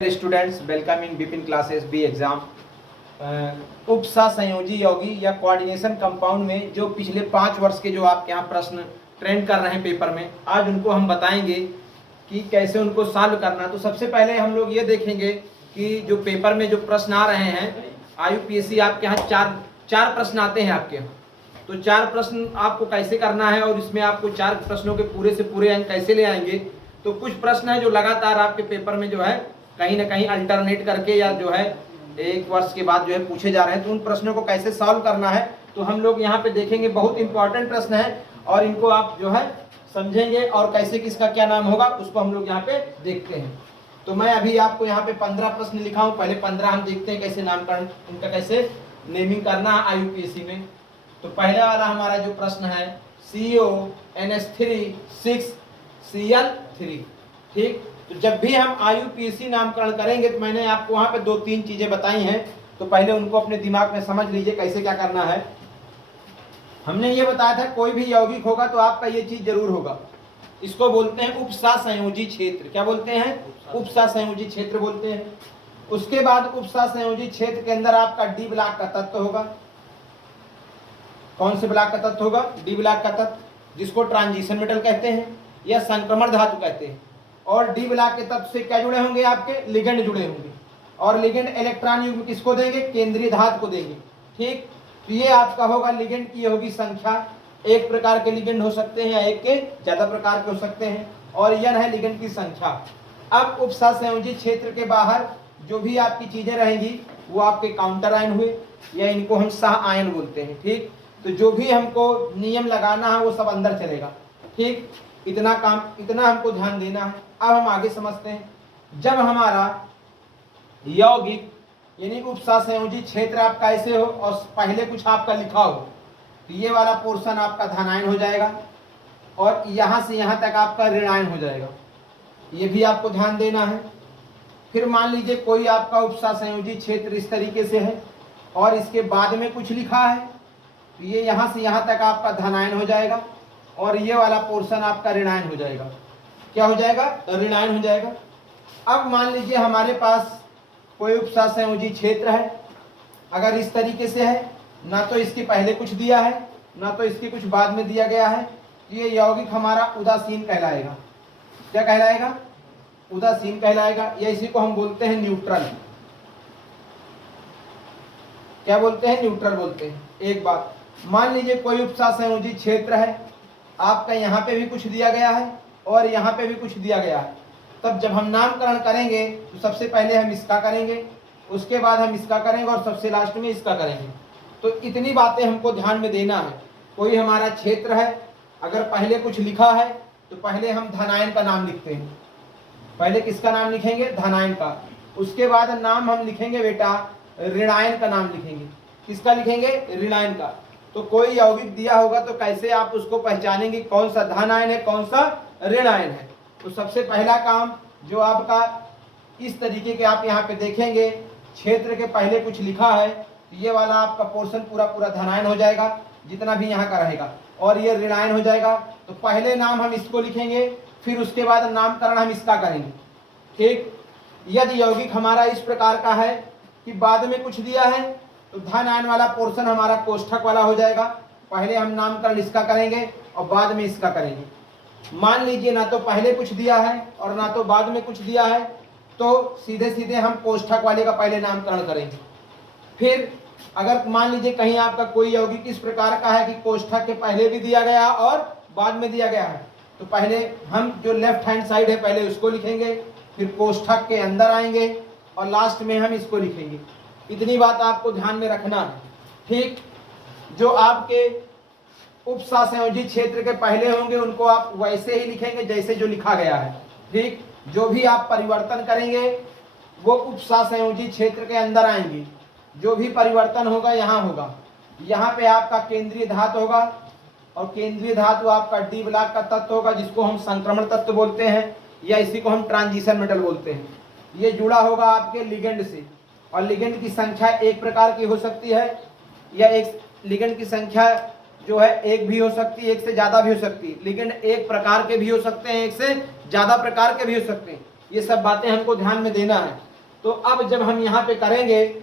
Students welcome in Vipin classes B exam. उपसा संयोजी यौगी या कोऑर्डिनेशन कंपाउंड में जो पिछले 5 वर्ष के जो आपके यहाँ प्रश्न ट्रेंड कर रहे हैं पेपर में, आज उनको हम बताएंगे कि कैसे उनको सॉल्व करना। तो सबसे पहले हम लोग ये देखेंगे कि जो पेपर में जो प्रश्न आ रहे हैं IUPAC आपके यहाँ चार प्रश्न आते हैं आपके यहाँ। तो 4 प्रश्न आपको कैसे करना है और इसमें आपको 4 प्रश्नों के पूरे से पूरे अंक कैसे ले आएंगे। तो कुछ प्रश्न है जो लगातार आपके पेपर में जो है कहीं ना कहीं अल्टरनेट करके या जो है 1 वर्ष के बाद जो है पूछे जा रहे हैं। तो उन प्रश्नों को कैसे सॉल्व करना है तो हम लोग यहाँ पे देखेंगे। बहुत इंपॉर्टेंट प्रश्न है और इनको आप जो है समझेंगे और कैसे किसका क्या नाम होगा उसको हम लोग यहाँ पे देखते हैं। तो मैं अभी आपको यहाँ पे 15 प्रश्न लिखा हूँ। पहले 15 हम देखते हैं कैसे नामकरण इनका कैसे नेमिंग करना है IUPAC में। तो पहले वाला हमारा जो प्रश्न है CONH3 6Cl3। ठीक, तो जब भी हम IUPAC नामकरण करेंगे तो मैंने आपको वहाँ पे 2-3 चीजें बताई हैं। तो पहले उनको अपने दिमाग में समझ लीजिए कैसे क्या करना है। हमने ये बताया था कोई भी यौगिक होगा तो आपका ये चीज जरूर होगा। इसको बोलते हैं उपसहसंयोजी क्षेत्र। क्या बोलते हैं? उपसहसंयोजी क्षेत्र बोलते हैं। उसके बाद उपसहसंयोजी क्षेत्र के अंदर आपका डी ब्लॉक का तत्व होगा। कौन से ब्लॉक का तत्व होगा? डी ब्लॉक का तत्व, जिसको ट्रांजिशन मेटल कहते हैं या संक्रमण धातु कहते हैं। और डी ब्लॉक के तत्व से क्या जुड़े होंगे? आपके लिगेंड जुड़े होंगे। और लिगेंड इलेक्ट्रॉन युग्म किसको देंगे? केंद्रीय धातु को देंगे। ठीक, तो ये आपका होगा लिगेंड की होगी संख्या। एक प्रकार के लिगेंड हो सकते हैं या एक के ज्यादा प्रकार के हो सकते हैं। और यह है लिगेंड की संख्या। अब उपसहसंयोजी क्षेत्र के बाहर जो भी आपकी चीजें रहेंगी वो आपके काउंटर आयन हुए या इनको हम सह आयन बोलते हैं। ठीक, तो जो भी हमको नियम लगाना है वो सब अंदर चलेगा। ठीक, इतना काम, इतना हमको ध्यान देना है। अब हम आगे समझते हैं। जब हमारा यौगिक यानी उपसहसंयोजी क्षेत्र आपका ऐसे हो और पहले कुछ आपका लिखा हो तो ये वाला पोर्शन आपका धनायन हो जाएगा और यहाँ से यहाँ तक आपका ऋणायन हो जाएगा। ये भी आपको ध्यान देना है। फिर मान लीजिए कोई आपका उपसहसंयोजी क्षेत्र इस तरीके से है और इसके बाद में कुछ लिखा है तो ये यहाँ से यहाँ तक आपका धनायन हो जाएगा और ये वाला पोर्शन आपका ऋणायन हो जाएगा। क्या हो जाएगा? ऋणायन हो जाएगा। अब मान लीजिए हमारे पास कोई उपसहसंयोजी क्षेत्र है, अगर इस तरीके से है, ना तो इसके पहले कुछ दिया है ना तो इसके कुछ बाद में दिया गया है, तो ये यौगिक हमारा उदासीन कहलाएगा। क्या कहलाएगा? उदासीन कहलाएगा। या इसी को हम बोलते हैं न्यूट्रल। क्या बोलते हैं? न्यूट्रल बोलते हैं। एक बात मान लीजिए कोई उपसहसंयोजी क्षेत्र है, आपका यहाँ पे भी कुछ दिया गया है और यहाँ पे भी कुछ दिया गया है। तब जब हम नामकरण करेंगे तो सबसे पहले हम इसका करेंगे, उसके बाद हम इसका करेंगे और सबसे लास्ट में इसका करेंगे। तो इतनी बातें हमको ध्यान में देना है। कोई हमारा क्षेत्र है, अगर पहले कुछ लिखा है तो पहले हम धनायन का नाम लिखते हैं। पहले किसका नाम लिखेंगे? धनायन का। उसके बाद नाम हम लिखेंगे बेटा ऋणायन का नाम लिखेंगे। किसका लिखेंगे? ऋणायन का। तो कोई यौगिक दिया होगा तो कैसे आप उसको पहचानेंगे कौन सा धन आयन है कौन सा ऋण आयन है। तो सबसे पहला काम जो आपका इस तरीके के आप यहाँ पे देखेंगे, क्षेत्र के पहले कुछ लिखा है तो ये वाला आपका पोर्शन पूरा पूरा धनायन हो जाएगा जितना भी यहाँ का रहेगा और ये ऋणायन हो जाएगा। तो पहले नाम हम इसको लिखेंगे, फिर उसके बाद नामकरण हम इसका करेंगे। ठीक, यदि यौगिक हमारा इस प्रकार का है कि बाद में कुछ दिया है तो धन आयन वाला पोर्शन हमारा कोष्ठक वाला हो जाएगा। पहले हम नामकरण इसका करेंगे और बाद में इसका करेंगे। मान लीजिए ना तो पहले कुछ दिया है और ना तो बाद में कुछ दिया है तो सीधे सीधे हम कोष्ठक वाले का पहले नामकरण करेंगे। फिर अगर मान लीजिए कहीं आपका कोई यौगिक इस प्रकार का है कि कोष्ठक के पहले भी दिया गया और बाद में दिया गया है तो पहले हम जो लेफ्ट हैंड साइड है पहले उसको लिखेंगे, फिर कोष्ठक के अंदर आएंगे और लास्ट में हम इसको लिखेंगे। इतनी बात आपको ध्यान में रखना है। ठीक, जो आपके उपसहसंयोजी क्षेत्र के पहले होंगे उनको आप वैसे ही लिखेंगे जैसे जो लिखा गया है। ठीक, जो भी आप परिवर्तन करेंगे वो उपसहसंयोजी क्षेत्र के अंदर आएंगे। जो भी परिवर्तन होगा यहाँ होगा। यहाँ पे आपका केंद्रीय धातु होगा और केंद्रीय धातु आपका डी ब्लॉक का तत्व होगा जिसको हम संक्रमण तत्व बोलते हैं या इसी को हम ट्रांजिशन मेटल बोलते हैं। ये जुड़ा होगा आपके लिगेंड से और लिगेंड की संख्या एक प्रकार की हो सकती है या एक लिगेंड की संख्या जो है एक भी हो सकती है, एक से ज्यादा भी हो सकती है। लिगेंड एक प्रकार के भी हो सकते हैं, एक से ज्यादा प्रकार के भी हो सकते हैं। ये सब बातें हमको ध्यान में देना है। तो अब जब हम यहाँ पे करेंगे,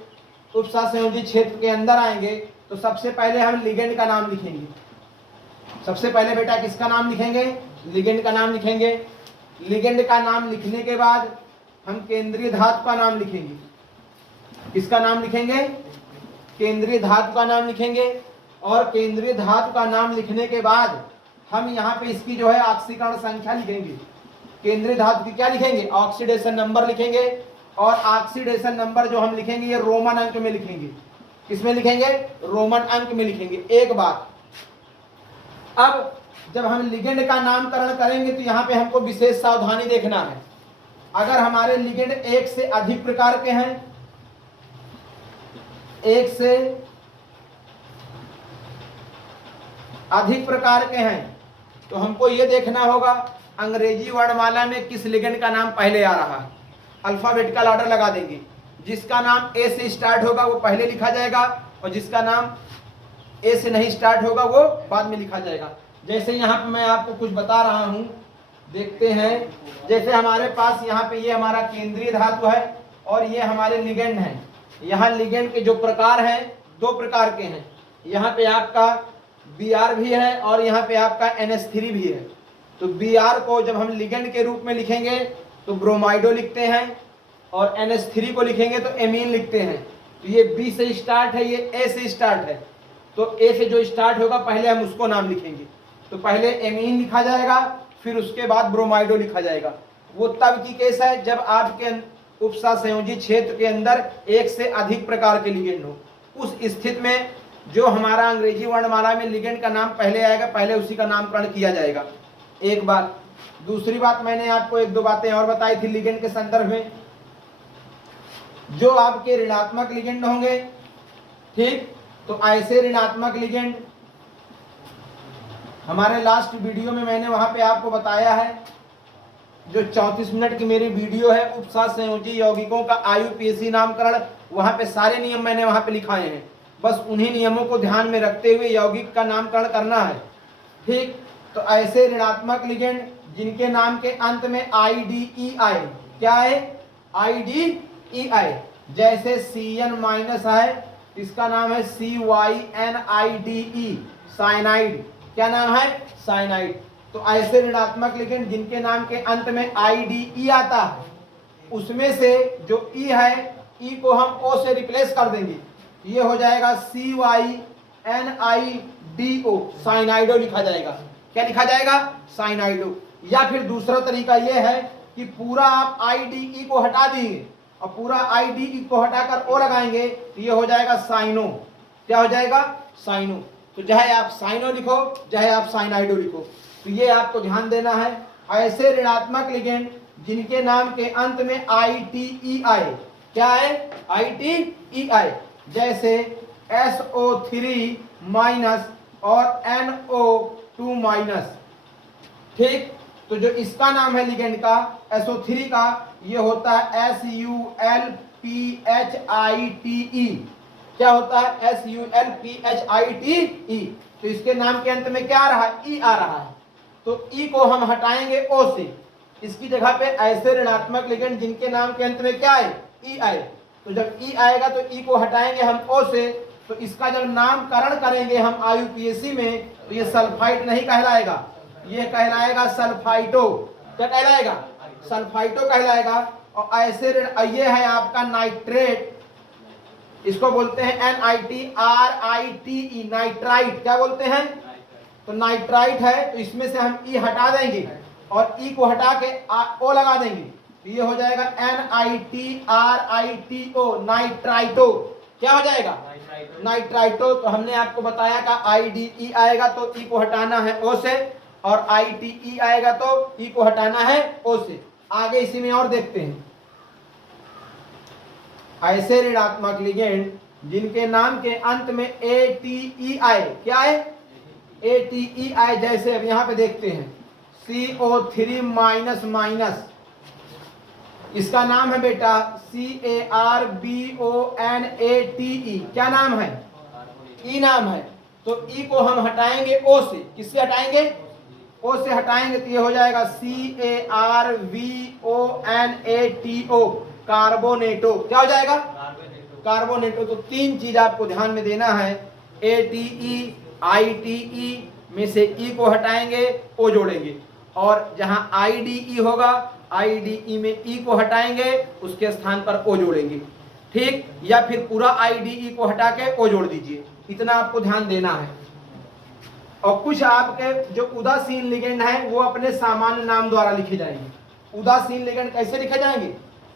उपसा संयोजी क्षेत्र के अंदर आएंगे, तो सबसे पहले हम लिगेंड का नाम लिखेंगे। सबसे पहले बेटा किसका नाम लिखेंगे? लिगेंड का नाम लिखेंगे। लिगेंड का नाम लिखने के बाद हम केंद्रीय धातु का नाम लिखेंगे। किसका नाम लिखेंगे? केंद्रीय धातु का नाम लिखेंगे। और केंद्रीय धातु का नाम लिखने के बाद हम यहाँ पे इसकी जो है ऑक्सीकरण संख्या लिखेंगे। केंद्रीय धातु की क्या लिखेंगे? ऑक्सीडेशन नंबर लिखेंगे। और ऑक्सीडेशन नंबर जो हम लिखेंगे ये रोमन अंक में लिखेंगे। किसमें लिखेंगे? रोमन अंक में लिखेंगे। एक बात, अब जब हम लिगेंड का नामकरण करेंगे तो यहाँ पे हमको विशेष सावधानी देखना है। अगर हमारे लिगेंड एक से अधिक प्रकार के हैं, एक से अधिक प्रकार के हैं, तो हमको ये देखना होगा अंग्रेजी वर्णमाला में किस लिगेंड का नाम पहले आ रहा है। अल्फाबेटिकल ऑर्डर लगा देंगे। जिसका नाम ए से स्टार्ट होगा वो पहले लिखा जाएगा, और जिसका नाम ए से नहीं स्टार्ट होगा वो बाद में लिखा जाएगा। जैसे यहाँ पे मैं आपको कुछ बता रहा हूँ, देखते हैं। जैसे हमारे पास यहाँ पे ये हमारा केंद्रीय धातु है और ये हमारे लिगेंड हैं। यहाँ लिगेंड के जो प्रकार हैं दो प्रकार के हैं। यहाँ पे आपका Br भी है और यहाँ पे आपका NH3 भी है। तो Br को जब हम लिगेंड के रूप में लिखेंगे तो ब्रोमाइडो लिखते हैं, और NH3 को लिखेंगे तो एमीन लिखते हैं। तो ये B से स्टार्ट है, ये A से स्टार्ट है। तो A से जो स्टार्ट होगा पहले हम उसको नाम लिखेंगे। तो पहले एमीन लिखा जाएगा, फिर उसके बाद ब्रोमाइडो लिखा जाएगा। वो तब की केस है जब आपके उपसा संयोजी क्षेत्र के अंदर एक से अधिक प्रकार के लिगेंड हो। उस स्थिति में जो हमारा अंग्रेजी वर्णमाला में लिगेंड का नाम पहले आएगा, पहले उसी का नामकरण किया जाएगा। एक बात। दूसरी बात, मैंने आपको एक दो बातें और बताई थी लिगेंड के संदर्भ में। जो आपके ऋणात्मक लिगेंड होंगे, ठीक, तो ऐसे ऋणात्मक लिगेंड हमारे लास्ट वीडियो में मैंने वहां पे आपको बताया है। जो 34 मिनट की मेरी वीडियो है उपसा संयोजी यौगिकों का IUPAC नामकरण, वहां पे सारे नियम मैंने वहां पे लिखाए हैं। बस उन्हीं नियमों को ध्यान में रखते हुए यौगिक का नामकरण करना है, ठीक। तो ऐसे ऋणात्मक लिगेंड जिनके नाम के अंत में IDE आए, क्या है? IDE आए। जैसे CN माइनस है, इसका नाम है CYNIDE, साइनाइड। क्या नाम है? साइनाइड। तो ऐसे ऋणात्मक लिगेंड जिनके नाम के अंत में IDE आता है, उसमें से जो E है, E को हम O से रिप्लेस कर देंगे। ये हो जाएगा CYNIDO, साइनाइडो लिखा जाएगा। क्या लिखा जाएगा? साइनाइडो। या फिर दूसरा तरीका यह है कि पूरा आप IDE को हटा देंगे और पूरा IDE को हटाकर O लगाएंगे, तो ये हो जाएगा साइनो। क्या हो जाएगा? साइनो। तो चाहे आप साइनो लिखो, चाहे आप साइनाइडो लिखो, तो ये आपको ध्यान देना है। ऐसे ऋणात्मक लिगेंड जिनके नाम के अंत में ITE आए, क्या है? ITE आए। जैसे SO3 माइनस और NO2 माइनस, ठीक। तो जो इसका नाम है लिगेंड का, SO3 का, ये होता है SULPHITE। क्या होता है? SULPHITE। तो इसके नाम के अंत में क्या आ रहा है? E आ रहा है। तो E को हम हटाएंगे O से, इसकी जगह पे ऐसे ऋणात्मक लिगेंड जिनके नाम के अंत में क्या है? E आए। तो जब E आएगा तो E को हटाएंगे हम O से, तो इसका जब नामकरण करेंगे हम IUPAC में, तो ये सल्फाइट नहीं कहलाएगा, ये कहलाएगा सल्फाइटो। क्या कहलाएगा? सल्फाइटो कहलाएगा। और ऐसे ये है आपका नाइट्रेट, इसको बोलते हैं NITRITE, नाइट्राइट। क्या बोलते हैं? तो नाइट्राइट है, तो इसमें से हम E हटा देंगे और E को हटा के O लगा देंगे, तो ये हो जाएगा NITRITO, नाइट्राइटो। क्या हो जाएगा? नाइट्राइटो। तो हमने आपको बताया का IDE आएगा तो E को हटाना है O से, और ITE आएगा तो E को हटाना है O से। आगे इसी में और देखते हैं। ऐसे ऋणात्मक लिगेंड जिनके नाम के अंत में ATE आए, क्या है? ATE आए। जैसे अब यहाँ पे देखते हैं CO3 माइनस माइनस, इसका नाम है बेटा CARBONATE। क्या नाम है? E नाम है। तो E को हम हटाएंगे O से। किससे हटाएंगे? ओ से हटाएंगे तो ये हो जाएगा CARBONATO, कार्बोनेटो। क्या हो जाएगा? कार्बोनेटो। तो तीन चीज आपको ध्यान में देना है, ATE ITE में से ई को हटाएंगे, ओ जोड़ेंगे, और जहां IDE होगा IDE में ई को हटाएंगे, उसके स्थान पर ओ जोड़ेंगे, ठीक, या फिर पूरा IDE को हटा के ओ जोड़ दीजिए। इतना आपको ध्यान देना है। और कुछ आपके जो उदासीन लिगेंड हैं वो अपने सामान्य नाम द्वारा लिखे जाएंगे। उदासीन लिगेंड कैसे लिखे जाएंगे?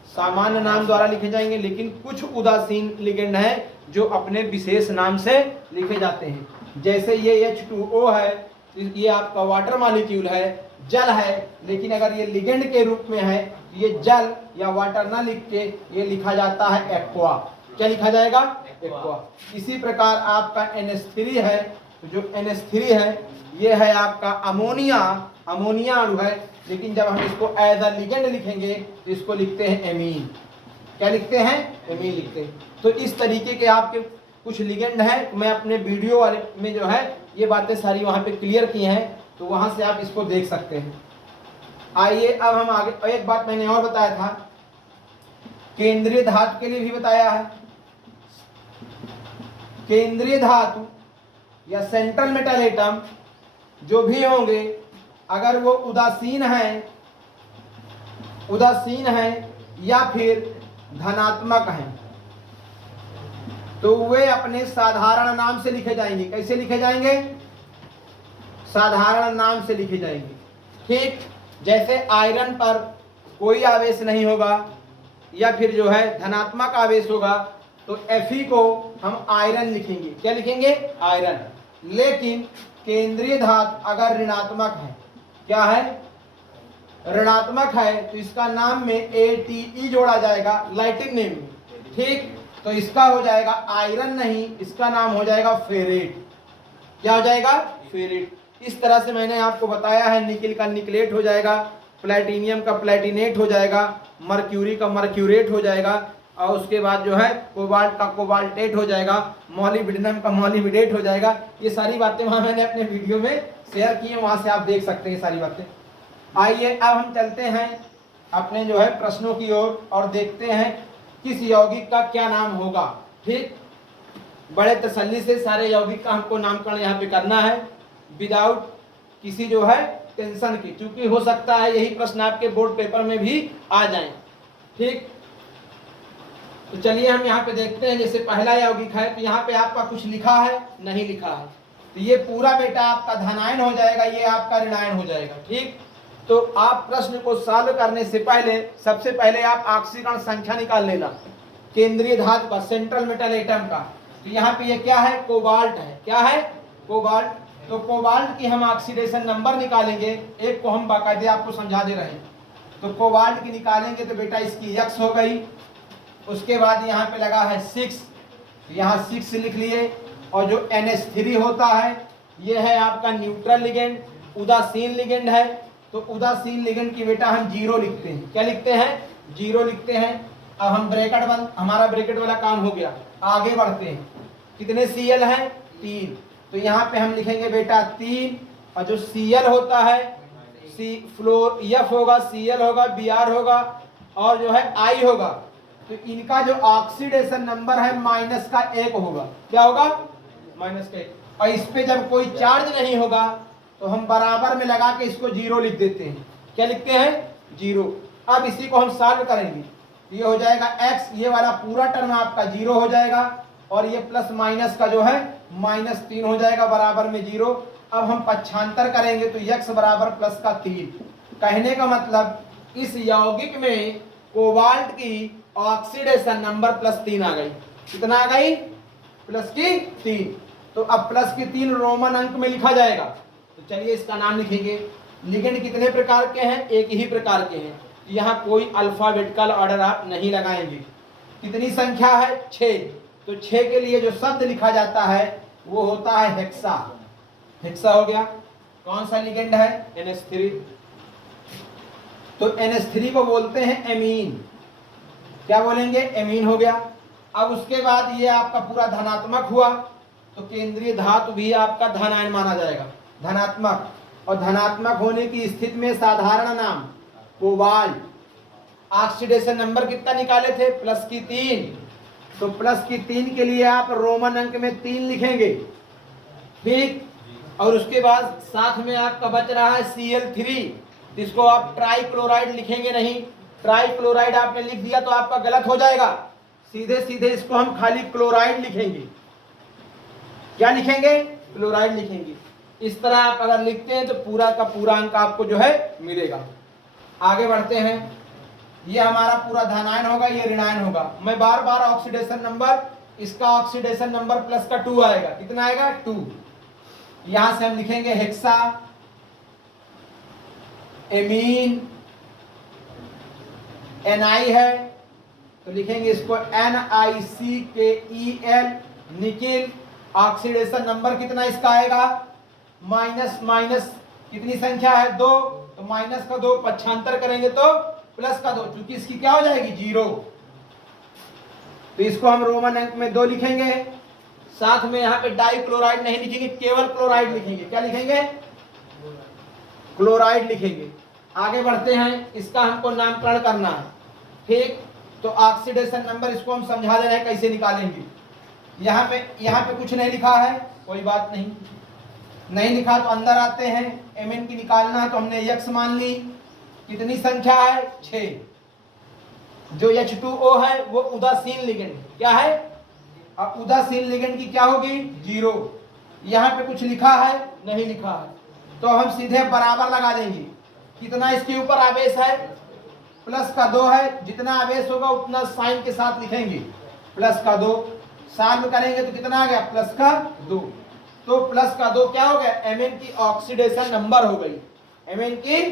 सामान्य नाम द्वारा लिखे जाएंगे। लेकिन कुछ उदासीन लिगेंड हैं जो अपने विशेष नाम से लिखे जाते हैं। जैसे ये H2O है, ये आपका वाटर मॉलिक्यूल है, जल है, लेकिन अगर ये लिगेंड के रूप में है, ये जल या वाटर ना लिख के ये लिखा जाता है एक्वा। क्या लिखा जाएगा? एक्वा। इसी प्रकार आपका NH3 है, तो जो NH3 है ये है आपका अमोनिया, अमोनिया अणु है, लेकिन जब हम इसको एज अ लिगेंड लिखेंगे तो इसको लिखते हैं एमीन। क्या लिखते हैं? एमीन लिखते हैं। तो इस तरीके के आपके कुछ लिगेंड है, मैं अपने वीडियो वाले में जो है ये बातें सारी वहाँ पे क्लियर की हैं, तो वहाँ से आप इसको देख सकते हैं। आइए अब हम आगे, एक बात मैंने और बताया था, केंद्रीय धातु के लिए भी बताया है। केंद्रीय धातु या सेंट्रल मेटल एटम जो भी होंगे, अगर वो उदासीन है या फिर धनात्मक हैं, तो वे अपने साधारण नाम से लिखे जाएंगे। कैसे लिखे जाएंगे? साधारण नाम से लिखे जाएंगे, ठीक। जैसे आयरन पर कोई आवेश नहीं होगा या फिर जो है धनात्मक आवेश होगा, तो Fe को हम आयरन लिखेंगे। क्या लिखेंगे? आयरन। लेकिन केंद्रीय धातु अगर ऋणात्मक है, क्या है? ऋणात्मक है, तो इसका नाम में ATE जोड़ा जाएगा, लैटिन नेम में, ठीक। तो इसका हो जाएगा आयरन नहीं, इसका नाम हो जाएगा फेरेट। क्या हो जाएगा? फेरेट। इस तरह से मैंने आपको बताया है। निकिल का निकलेट हो जाएगा, प्लेटिनियम का प्लेटिनेट हो जाएगा, मर्क्यूरी का मर्क्यूरेट हो जाएगा, और उसके बाद जो है कोबाल्ट का कोबाल्टेट हो जाएगा, मॉलिब्डेनम का मॉलिब्डेट हो जाएगा। ये सारी बातें वहाँ मैंने अपने वीडियो में शेयर की है, वहाँ से आप देख सकते हैं सारी बातें। आइए अब हम चलते हैं अपने जो है प्रश्नों की ओर और देखते हैं किस यौगिक का क्या नाम होगा, ठीक। बड़े तसल्ली से सारे यौगिक का हमको नामकरण यहाँ पे करना है, विदाउट किसी जो है टेंशन की, क्योंकि हो सकता है यही प्रश्न आपके बोर्ड पेपर में भी आ जाएं, ठीक। तो चलिए हम यहाँ पे देखते हैं। जैसे पहला यौगिक है, तो यहाँ पे आपका कुछ लिखा है? नहीं लिखा है, तो ये पूरा बेटा आपका धनायन हो जाएगा, ये आपका ऋणायन हो जाएगा, ठीक। तो आप प्रश्न को सॉल्व करने से पहले सबसे पहले आप ऑक्सीकरण संख्या निकाल लेना केंद्रीय धातु का, सेंट्रल मेटल एटम का। तो यहाँ पे ये क्या है? कोबाल्ट है। क्या है? कोबाल्ट। तो कोबाल्ट की हम ऑक्सीडेशन नंबर निकालेंगे, एक को हम बाकायदे आपको समझा दे रहे हैं। तो कोबाल्ट की निकालेंगे तो बेटा इसकी X हो गई, उसके बाद यहाँ पे लगा है 6, यहाँ 6 लिख लिए। और जो NH3 होता है ये है आपका न्यूट्रल लिगेंड, उदासीन लिगेंड है। तो उदासीन लिगेंड की बेटा हम 0 लिखते हैं। क्या लिखते हैं? 0 लिखते हैं। अब हम ब्रैकेट बंद, हमारा ब्रैकेट वाला काम हो गया। आगे बढ़ते हैं। कितने Cl हैं? 3। तो यहाँ पे हम लिखेंगे बेटा 3, और जो Cl होता है फ्लोर F होगा, Cl होगा, Br होगा, और जो है I होगा। तो इनका जो ऑक्सीडेशन नंबर है -1 होगा। क्या होगा? -1। और इस पे जब कोई चार्ज नहीं होगा तो हम बराबर में लगा के इसको 0 लिख देते हैं। क्या लिखते हैं? 0। अब इसी को हम सॉल्व करेंगे, ये हो जाएगा x, ये वाला पूरा टर्म आपका 0 हो जाएगा, और ये प्लस माइनस का जो है -3 हो जाएगा, बराबर में 0। अब हम पक्षांतर करेंगे तो x बराबर प्लस का 3। कहने का मतलब इस यौगिक में कोबाल्ट की ऑक्सीडेशन नंबर +3 आ गई। कितना आ गई? +3। तो अब +3 रोमन अंक में लिखा जाएगा। तो चलिए इसका नाम लिखेंगे। लिगेंड कितने प्रकार के हैं? एक ही प्रकार के हैं। यहाँ कोई अल्फाबेटिकल ऑर्डर आप नहीं लगाएंगे। कितनी संख्या है? 6। तो 6 के लिए जो शब्द लिखा जाता है वो होता है हेक्सा। हेक्सा हो गया। कौन सा लिगेंड है? NH3। तो NH3 को बोलते हैं एमीन। क्या बोलेंगे? एमीन हो गया। अब उसके बाद ये आपका पूरा धनात्मक हुआ, तो केंद्रीय धातु भी आपका धनायन माना जाएगा, धनात्मक। और धनात्मक होने की स्थिति में साधारण नाम कोबाल्ट। ऑक्सीडेशन नंबर कितना निकाले थे? +3। तो +3 के लिए आप रोमन अंक में 3 लिखेंगे, ठीक। और उसके बाद साथ में आपका बच रहा है Cl3, जिसको आप ट्राई क्लोराइड लिखेंगे नहीं। ट्राई क्लोराइड आपने लिख दिया तो आपका गलत हो जाएगा। सीधे सीधे इसको हम खाली क्लोराइड लिखेंगे। क्या लिखेंगे? क्लोराइड लिखेंगे। इस तरह आप अगर लिखते हैं तो पूरा का पूरा अंक आपको जो है मिलेगा। आगे बढ़ते हैं। ये हमारा पूरा धनायन होगा, ये ऋणायन होगा। मैं बार बार ऑक्सीडेशन नंबर, इसका ऑक्सीडेशन नंबर प्लस का 2 आएगा। कितना आएगा? 2। यहां से हम लिखेंगे हेक्सा एमीन, Ni है तो लिखेंगे इसको NiCKEl, निकिल। ऑक्सीडेशन नंबर कितना इसका आएगा? माइनस माइनस कितनी संख्या है? 2, तो माइनस का 2 पक्षांतर करेंगे तो प्लस का 2, क्योंकि इसकी क्या हो जाएगी? 0। तो इसको हम रोमन अंक में 2 लिखेंगे। साथ में यहाँ पे डाई क्लोराइड नहीं लिखेंगे, केवल क्लोराइड लिखेंगे। क्या लिखेंगे? क्लोराइड लिखेंगे। आगे बढ़ते हैं। इसका हमको नामकरण करना है, ठीक। तो ऑक्सीडेशन नंबर इसको हम समझा दे रहे हैं कैसे निकालेंगे। यहाँ पे कुछ नहीं लिखा है, कोई बात नहीं। नहीं लिखा तो अंदर आते हैं। Mn की निकालना है तो हमने x मान ली। कितनी संख्या है? 6। जो H2O है वो उदासीन लिगेंड। क्या है? अब उदासीन लिगेंड की क्या होगी? 0। यहाँ पे कुछ लिखा है? नहीं लिखा है। तो हम सीधे बराबर लगा देंगे। कितना इसके ऊपर आवेश है? प्लस का 2 है। जितना आवेश होगा उतना साइन के साथ लिखेंगे। प्लस का 2 साल करेंगे तो कितना आ गया? प्लस का 2। तो प्लस का 2 क्या हो गया? Mn की ऑक्सीडेशन नंबर हो गई। Mn की,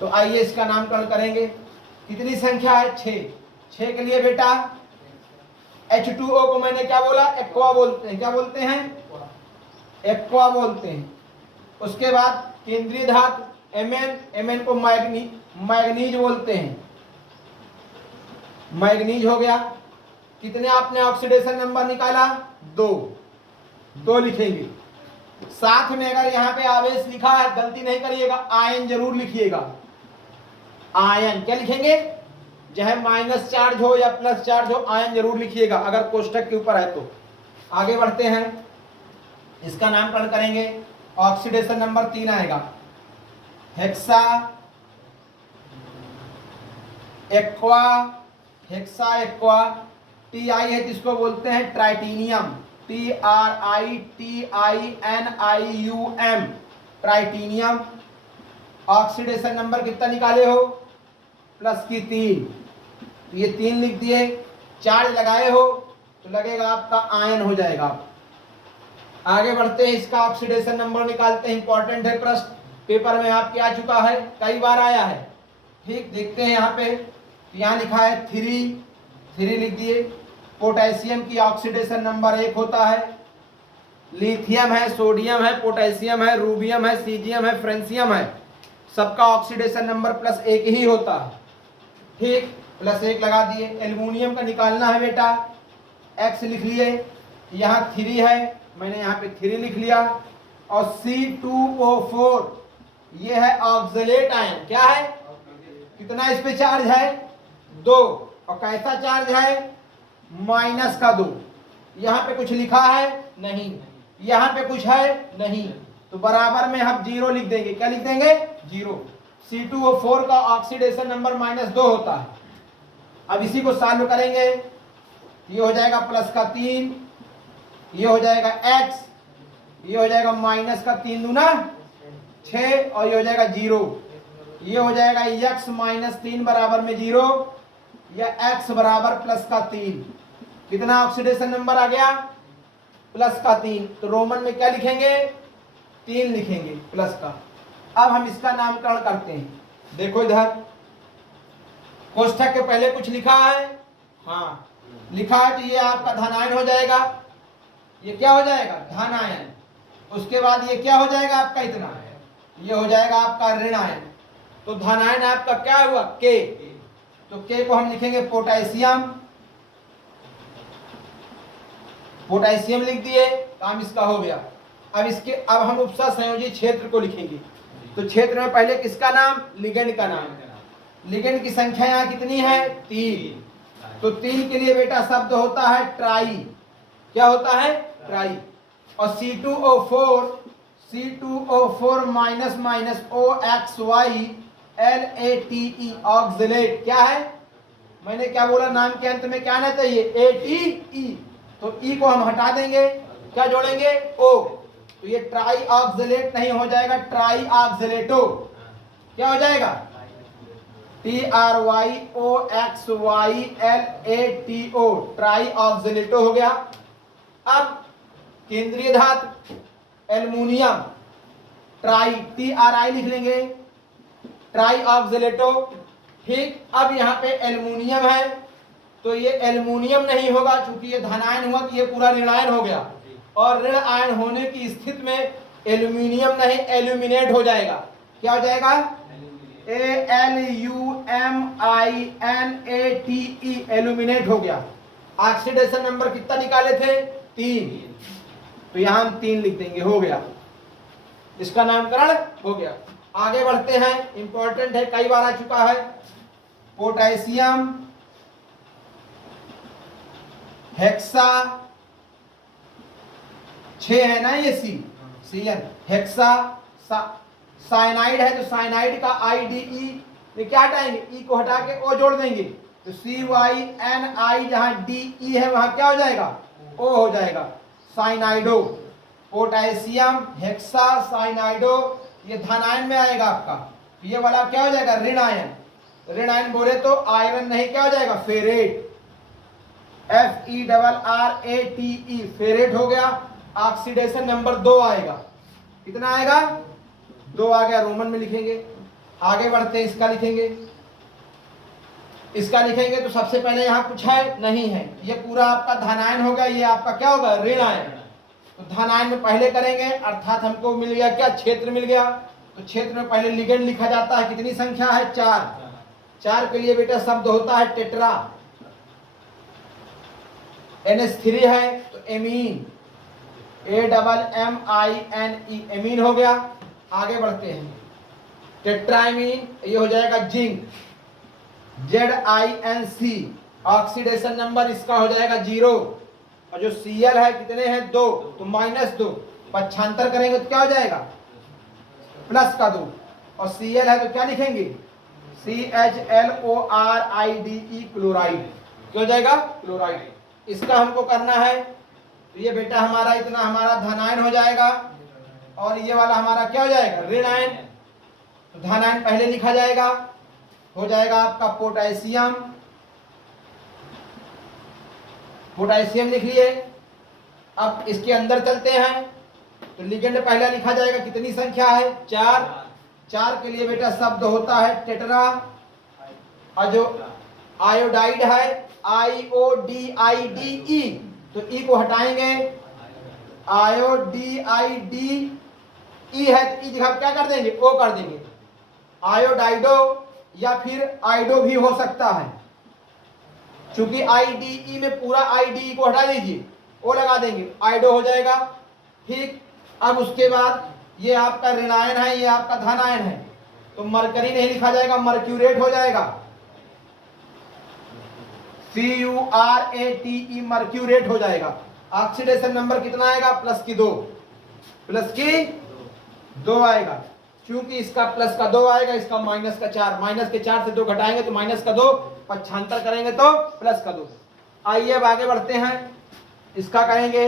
तो आइए इसका नामकरण करेंगे। कितनी संख्या है? 6। 6 के लिए बेटा H2O को मैंने क्या बोला? एक्वा बोलते हैं। क्या बोलते हैं? एक्वा बोलते हैं। उसके बाद केंद्रीय धातु Mn को मैग्नीज बोलते हैं। मैग्नीज हो गया। कितने आपने ऑक्सीडेशन नंबर निकाला? 2 लिखेंगे। साथ में अगर यहाँ पे आवेश लिखा है, गलती नहीं करिएगा, आयन जरूर लिखिएगा। आयन क्या लिखेंगे? चाहे माइनस चार्ज हो या प्लस चार्ज हो, आयन जरूर लिखिएगा अगर कोष्ठक के ऊपर है तो। आगे बढ़ते हैं। इसका नामकरण करेंगे। ऑक्सीडेशन नंबर 3 आएगा। Hexa aqua, hexa aqua. Ti है जिसको बोलते हैं ट्राइटीनियम। TRITINIUM, ट्राइटीनियम। ऑक्सीडेशन नंबर कितना निकाले हो? +3। तो ये 3 लिख दिए। चार्ज लगाए हो तो लगेगा आपका आयन हो जाएगा। आगे बढ़ते हैं। इसका ऑक्सीडेशन नंबर निकालते हैं। इंपॉर्टेंट है प्रश्न, पेपर में आपके आ चुका है, कई बार आया है, ठीक। देखते हैं यहाँ पे। यहाँ लिखा है 3 लिख दिए। पोटेशियम की ऑक्सीडेशन नंबर 1 होता है। लिथियम है, सोडियम है, पोटेशियम है, रूबियम है, सीजियम है, फ्रेंसियम है, सबका ऑक्सीडेशन नंबर +1 ही होता है, ठीक। +1 लगा दिए। एल्युमिनियम का निकालना है बेटा, X लिख लिए। यहाँ 3 है, मैंने यहाँ पे 3 लिख लिया। और C2O4 ये है ऑक्सलेट आयन। क्या है? कितना इस पे चार्ज है? 2। और कैसा चार्ज है? -2। यहाँ पे कुछ लिखा है? नहीं। यहाँ पे कुछ है? नहीं। तो बराबर में हम 0 लिख देंगे। क्या लिख देंगे? 0। C2O4 का ऑक्सीडेशन नंबर -2 होता है। अब इसी को सॉल्व करेंगे। ये हो जाएगा +3, ये हो जाएगा X, ये हो जाएगा -3 दूना 6, और ये हो जाएगा 0। ये हो जाएगा X -3 बराबर में 0, या X बराबर +3। कितना ऑक्सीडेशन नंबर आ गया? +3। तो रोमन में क्या लिखेंगे? 3 लिखेंगे प्लस का। अब हम इसका नामकरण करते हैं। देखो इधर कोष्ठक के पहले कुछ लिखा है? हाँ लिखा है। तो ये आपका धनायन हो जाएगा। ये क्या हो जाएगा? धनायन। उसके बाद ये क्या हो जाएगा आपका? इतना ये हो जाएगा आपका ऋणायन। तो धनायन आपका क्या हुआ? K। तो K को हम लिखेंगे पोटेशियम। पोटेशियम लिख दिए, काम इसका हो गया। अब हम उपसा संयोजी क्षेत्र को लिखेंगे। तो क्षेत्र में पहले किसका नाम? लिगेंड का नाम। लिगेंड की संख्या यहाँ कितनी है? 3। तो 3 के लिए बेटा शब्द होता है ट्राई। क्या होता है? ट्राई। और C2O4 minus minus OXY LATE oxalate क्या है? मैंने क्या बोला? नाम के अंत में क्या आना चाहिए? ATE। तो E को हम हटा देंगे, क्या जोड़ेंगे? O। तो ये ट्राई ऑक्सिलेट नहीं हो जाएगा, ट्राई ऑक्सिलेटो। क्या हो जाएगा? TRYOXYLATO ट्राई ऑक्सिलेटो हो गया। अब केंद्रीय धातु एल्युमिनियम, ट्राई TRI लिख लेंगे, ट्राई ऑक्सिलेटो। ठीक, अब यहाँ पे एल्युमिनियम है तो ये एल्युमिनियम नहीं होगा, क्योंकि ये धनायन हुआ तो ये पूरा ऋणायन हो गया, और ऋण आयन होने की स्थिति में एल्युमिनियम नहीं एल्यूमिनेट हो जाएगा। क्या हो जाएगा? ALUMINATE एल्यूमिनेट हो गया। ऑक्सीडेशन नंबर कितना निकाले थे? 3। तो यहां हम 3 लिख देंगे, हो गया, इसका नामकरण हो गया। आगे बढ़ते हैं, इंपॉर्टेंट है, कई बार आ चुका है। पोटेशियम हेक्सा 6 है ना, ये CN हेक्सा साइनाइड है, तो साइनाइड का IDE ये क्या हटाएंगे? E को हटा के O जोड़ देंगे, तो CYNI, जहां DE है वहां क्या हो जाएगा? O हो जाएगा, साइनाइडो। पोटेशियम हेक्सा साइनाइडो, ये धनायन में आएगा आपका। ये वाला क्या हो जाएगा? ऋण आयन। ऋण आयन बोले तो आयरन नहीं, क्या हो जाएगा? फेरेट, FERRATE फेरेट हो गया। ऑक्सीडेशन नंबर 2 आएगा। कितना आएगा? 2 आ गया, रोमन में लिखेंगे। आगे बढ़ते हैं, इसका लिखेंगे। इसका लिखेंगे तो सबसे पहले यहाँ कुछ है नहीं है, ये पूरा आपका धनायन हो गया, ये आपका क्या होगा? ऋण आयन। तो धनायन में पहले करेंगे, अर्थात हमको मिल गया क्या? क्षेत्र मिल गया। तो क्षेत्र में पहले लिगेंड लिखा जाता है। कितनी संख्या है? 4। 4 के लिए बेटा शब्द होता है टेट्रा। NH3 है तो एमीन, AMMINE एमीन हो गया। आगे बढ़ते हैं, टेट्राइमीन, ये हो जाएगा जिंक, ZINC। ऑक्सीडेशन नंबर इसका हो जाएगा 0, और जो Cl है कितने हैं? 2, तो -2। पक्षांतर करेंगे तो क्या हो जाएगा? प्लस का 2। और Cl है तो क्या लिखेंगे? CHLORIDE chloride. क्या हो जाएगा? क्लोराइड। इसका हमको करना है, तो ये बेटा हमारा इतना हमारा धनायन हो जाएगा, और ये वाला हमारा क्या हो जाएगा? ऋण आयन। तो धनायन पहले लिखा जाएगा, हो जाएगा आपका पोटेशियम। पोटेशियम लिख लिए। अब इसके अंदर चलते हैं, तो लिगेंड पहला लिखा जाएगा। कितनी संख्या है? 4। 4 के लिए बेटा शब्द होता है टेट्रा, और जो आयोडाइड है IODIDE, तो E को हटाएंगे, IODIDE है तो E जगह क्या कर देंगे? O कर देंगे। आयोडाइडो या फिर आइडो भी हो सकता है, क्योंकि IDE में पूरा IDE को हटा दीजिए, O लगा देंगे, आइडो हो जाएगा। ठीक, अब उसके बाद ये आपका ऋणायन है, ये आपका धनायन है, तो मरकरी नहीं लिखा जाएगा, मर्क्यूरेट हो जाएगा, CURATE मर्क्यूरेट हो जाएगा। ऑक्सीडेशन नंबर कितना आएगा? +2, +2 आएगा, क्योंकि इसका +2 आएगा, इसका -4, -4 से 2 घटाएंगे तो -2, पक्षांतर करेंगे तो +2। आइए अब आगे बढ़ते हैं, इसका करेंगे।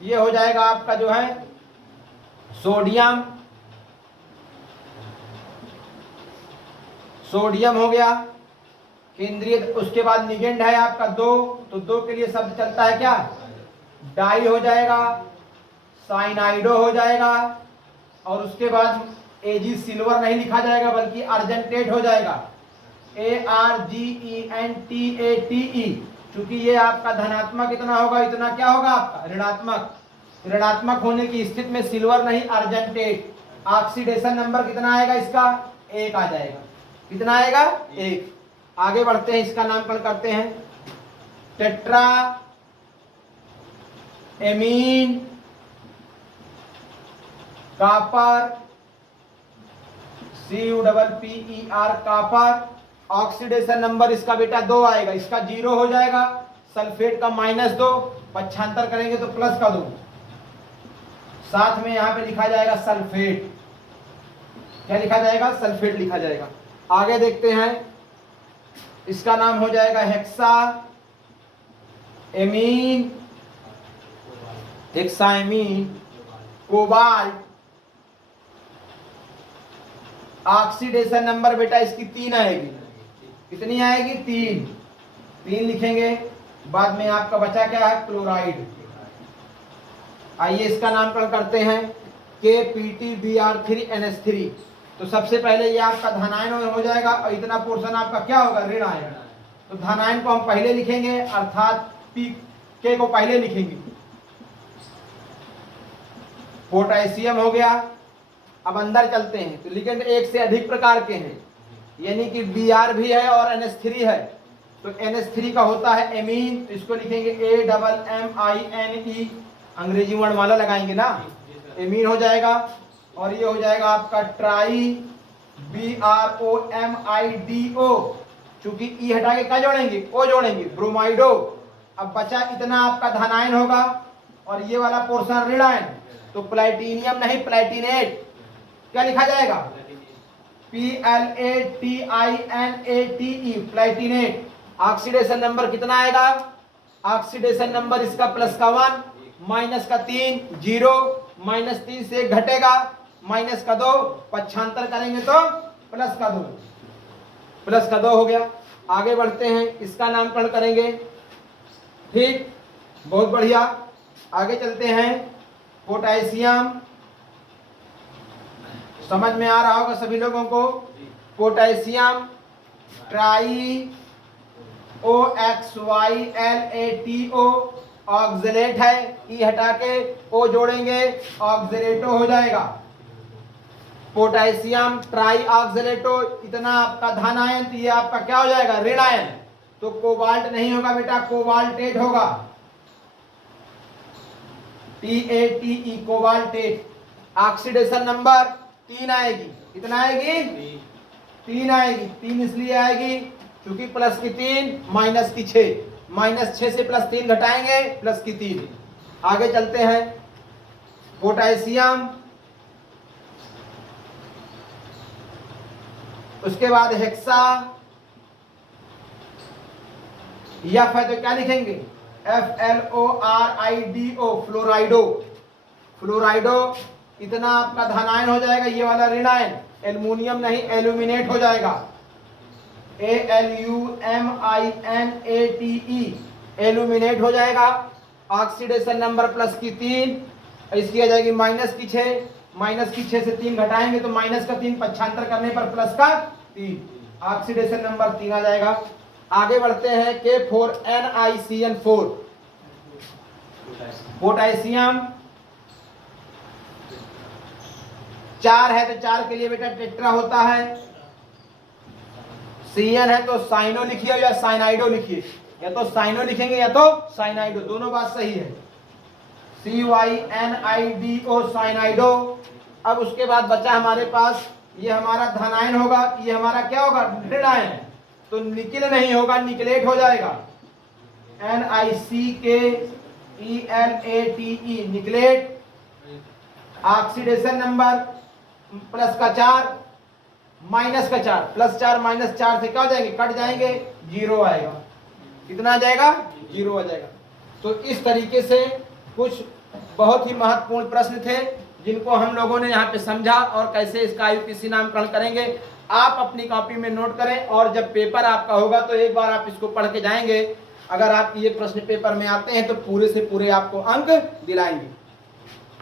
ये हो जाएगा आपका जो है सोडियम, सोडियम हो गया केंद्रीय। उसके बाद लिगेंड है आपका 2, तो 2 के लिए शब्द चलता है क्या? डाई हो जाएगा, साइनाइडो हो जाएगा, और उसके बाद Ag सिल्वर नहीं लिखा जाएगा बल्कि अर्जेंटेट हो जाएगा, ARGENTATE। चूंकि ये आपका धनात्मक इतना होगा, इतना क्या होगा आपका? ऋणात्मक। ऋणात्मक होने की स्थिति में सिल्वर नहीं अर्जेंटेट। ऑक्सीडेशन नंबर कितना आएगा इसका? 1 आ जाएगा। कितना आएगा? 1। आगे बढ़ते हैं, इसका नामकरण करते हैं, tetra amine copper, CuPer copper, oxidation number इसका बेटा 2 आएगा, इसका 0 हो जाएगा, सल्फेट का -2, पक्षांतर करेंगे तो प्लस का 2, साथ में यहां पे लिखा जाएगा सल्फेट। क्या लिखा जाएगा? सल्फेट लिखा जाएगा। आगे देखते हैं, इसका नाम हो जाएगा hexa amine, hexammine cobalt, oxidation number बेटा इसकी 3 आएगी। कितनी आएगी? 3 लिखेंगे। बाद में आपका बचा क्या है? क्लोराइड। आइए इसका नामकरण करते हैं, KPtBr3NH3। तो सबसे पहले ये आपका धनायन हो जाएगा और इतना पोर्शन आपका क्या होगा? ऋण आयन। तो धनायन को हम पहले लिखेंगे, अर्थात K को पहले लिखेंगे। पोटेशियम हो गया। अब अंदर चलते हैं तो लिखेंगे एक से अधिक प्रकार के हैं, यानी कि Br भी है और NH3 है। तो NH3 का होता है एमीन, तो इसको लिखेंगे AMMINE, अंग्रेजी वर्णमाला लगाएंगे ना, एमीन हो जाएगा। और ये हो जाएगा आपका ट्राई BROMIDO, चूंकि ई हटा के क्या जोड़ेंगे? ओ जोड़ेंगे, ब्रोमाइडो। अब बचा इतना आपका धनायन होगा और ये वाला पोर्शन ऋण आयन, तो प्लैटिनियम नहीं प्लैटिनेट। क्या लिखा जाएगा? PLATINATE, प्लैटिनेट। ऑक्सीडेशन नंबर कितना आएगा? ऑक्सीडेशन नंबर इसका प्लस का 1, माइनस का 3, 0, -3 से घटेगा, माइनस का 2, पक्षांतर करेंगे तो प्लस का 2, प्लस का 2 हो गया। आगे बढ़ते हैं, इसका नामकरण करेंगे। ठीक, बहुत बढ़िया। आगे चलते हैं, पोटेशियम। समझ में आ रहा होगा सभी लोगों को। पोटेशियम ट्राई OXYLATO, ऑक्सलेट है, ई हटा के ओ जोड़ेंगे, ऑक्सलेटो हो जाएगा। पोटेशियम ट्राई ऑक्सलेटो, इतना आपका धन आयन, तो ये आपका क्या हो जाएगा? ऋण आयन। तो कोबाल्ट नहीं होगा बेटा, कोबाल्टेट होगा, TATE, कोबाल्टेट। ऑक्सीडेशन नंबर 3 आएगी। कितना आएगी? 3 आएगी। 3 इसलिए आएगी क्योंकि प्लस की 3, माइनस की 6, -6 से +3 घटाएंगे, प्लस की 3। आगे चलते हैं, पोटेशियम, उसके बाद हेक्सा, F है तो क्या लिखेंगे? FLORIDO, फ्लोराइडो। फ्लोराइडो, इतना आपका धनायन हो जाएगा, ये वाला ऋण आयन, एल्युमिनियम नहीं एल्यूमिनेट हो जाएगा, ALUMINATE, एल्यूमिनेट हो जाएगा। ऑक्सीडेशन नंबर प्लस की 3, इसकी आ जाएगी माइनस की 6, माइनस की 6 से 3 घटाएंगे तो माइनस का 3, पक्षांतर करने पर प्लस का 3, ऑक्सीडेशन नंबर 3 आ जाएगा। आगे बढ़ते हैं, K4NiCN4, पोटेशियम 4 है तो 4 के लिए बेटा टेट्रा होता है। CN है तो साइनो लिखिए या साइनाइडो लिखिए, या तो साइनो लिखेंगे या तो साइनाइडो, दोनों बात सही है। CYNIDO, साइनाइडो। अब उसके बाद बचा हमारे पास, ये हमारा धनायन होगा, ये हमारा क्या होगा? ऋण आयन। तो निकिल नहीं होगा, निकलेट हो जाएगा, NiCKELATE, निकलेट। ऑक्सीडेशन नंबर प्लस का 4, माइनस का 4, +4 -4 से क्या हो जाएंगे? कट जाएंगे, 0 आएगा। कितना आ जाएगा? 0 आ जाएगा। तो इस तरीके से कुछ बहुत ही महत्वपूर्ण प्रश्न थे जिनको हम लोगों ने यहाँ पे समझा और कैसे इसका IUPAC नामकरण करेंगे। आप अपनी कॉपी में नोट करें और जब पेपर आपका होगा तो एक बार आप इसको पढ़ के जाएंगे। अगर आपके ये प्रश्न पेपर में आते हैं तो पूरे से पूरे आपको अंक दिलाएंगे।